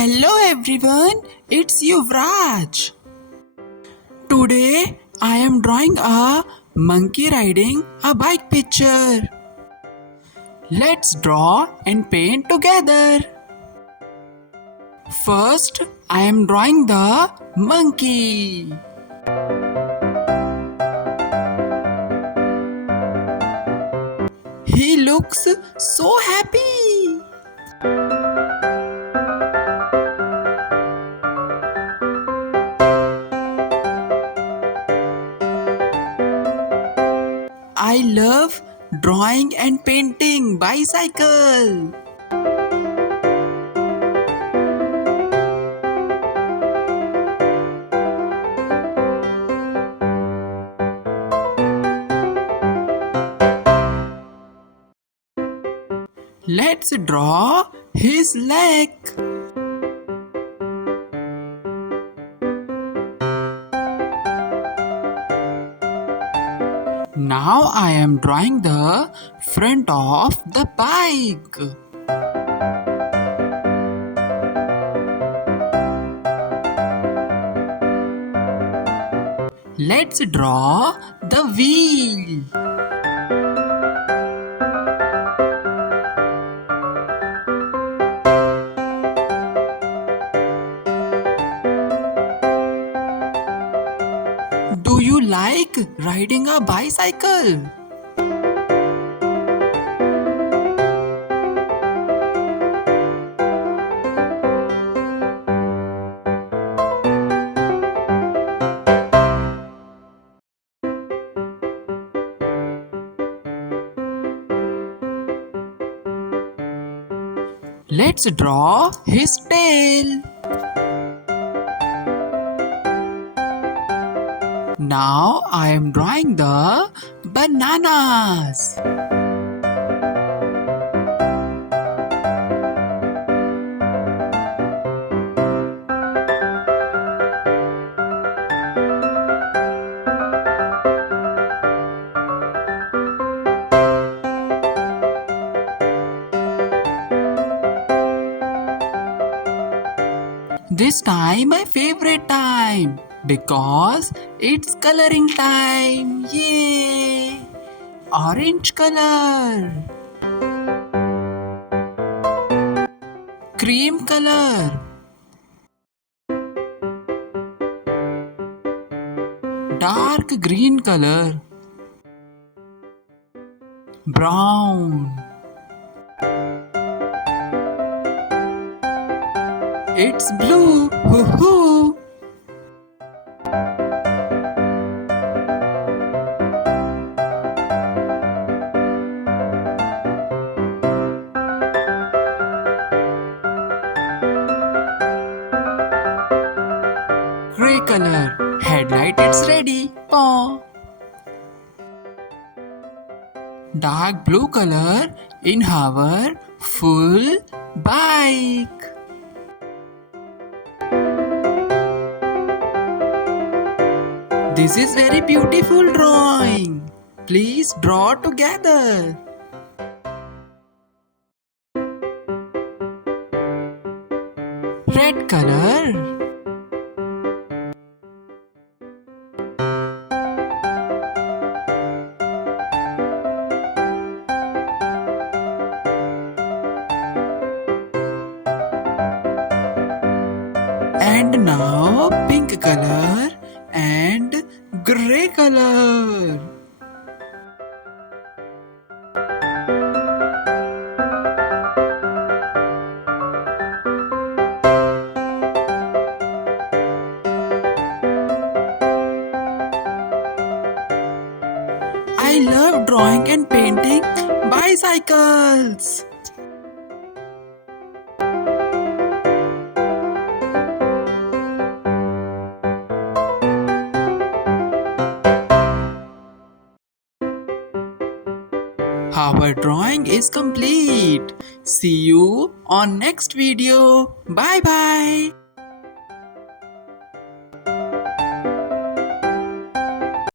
Hello everyone, it's Yuvraj. Today I am drawing a monkey riding a bike picture. Let's draw and paint together. First, I am drawing the monkey. He looks so happy. I love drawing and painting bicycle. Let's draw his leg. Now I am drawing the front of the bike. Let's draw the wheel. Do you like riding a bicycle? Let's draw his tail. Now I am drawing the bananas. This time my favorite time because it's coloring time. Yay! Orange color, cream color, dark green color, brown. It's blue. Hoo-hoo. Gray color. Headlight it's ready. Paw. Dark blue color in our full bike. This is very beautiful drawing. Please draw together. Red color. And now pink color and gray color. I love drawing and painting bicycles. Our drawing is complete. See you on next video. Bye bye.